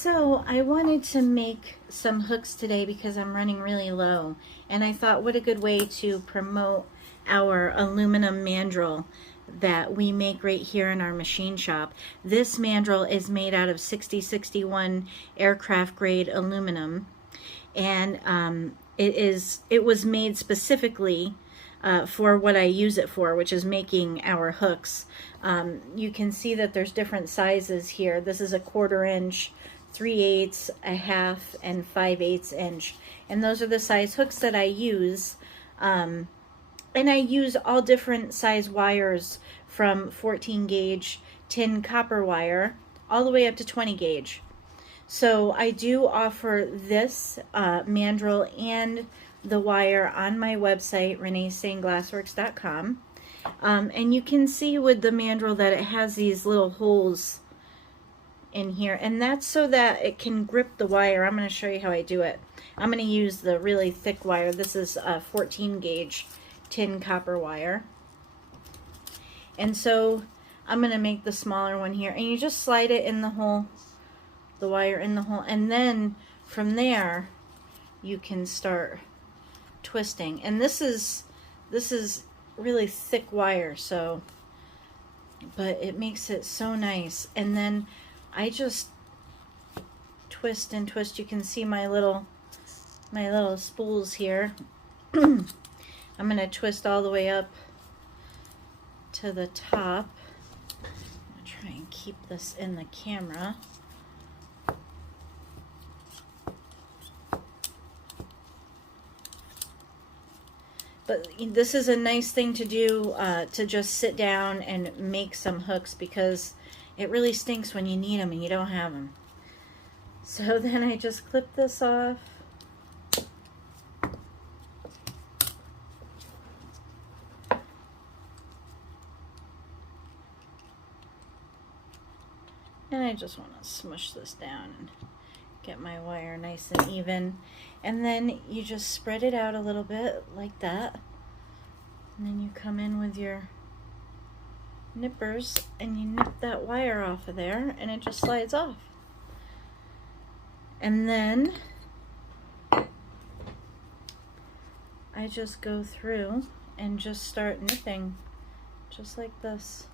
So I wanted to make some hooks today because I'm running really low, and I thought what a good way to promote our aluminum mandrel that we make right here in our machine shop. This mandrel is made out of 6061 aircraft grade aluminum, and it was made specifically for what I use it for, which is making our hooks. You can see that there's different sizes here. This is a 1/4 inch, 3/8, a half, and 5/8 inch. And those are the size hooks that I use. And I use all different size wires from 14 gauge tin copper wire all the way up to 20 gauge. So I do offer this mandrel and the wire on my website, reneesayinglassworks.com. And you can see with the mandrel that it has these little holes in here, and that's so that it can grip the wire. I'm going to show you how I do it. I'm going to use the really thick wire. This is a 14 gauge tin copper wire. And so I'm going to make the smaller one here, and you just slide it in the hole, the wire in the hole, and then from there you can start twisting. And this is really thick wire, so but it makes it so nice. And then I just twist and twist. You can see my little spools here. I'm going to twist all the way up to the top. I'm going to try and keep this in the camera. But this is a nice thing to do, to just sit down and make some hooks, because it really stinks when you need them and you don't have them. So then I just clip this off. And I just want to smush this down and get my wire nice and even. And then you just spread it out a little bit like that, and then you come in with your nippers and you nip that wire off of there, and it just slides off. And then I just go through and just start nipping just like this.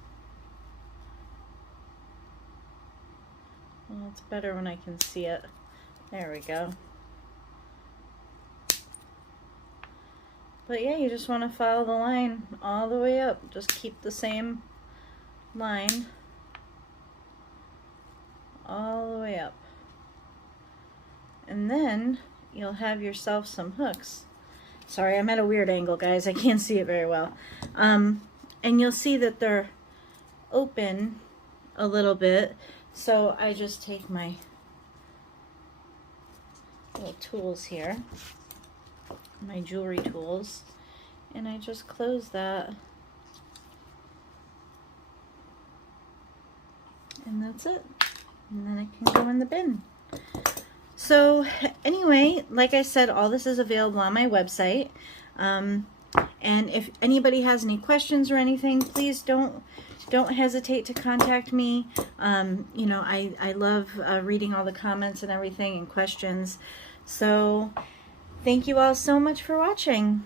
Well, it's better when I can see it. There we go. But yeah, you just want to follow the line all the way up. Just keep the same line all the way up. And then you'll have yourself some hooks. Sorry, I'm at a weird angle, guys. I can't see it very well. And you'll see that they're open a little bit. So I just take my little tools here, my jewelry tools, and I just close that, and that's it. And then it can go in the bin. So anyway, like I said, all this is available on my website. And if anybody has any questions or anything, please don't hesitate to contact me. You know, I love reading all the comments and everything and questions. So thank you all so much for watching.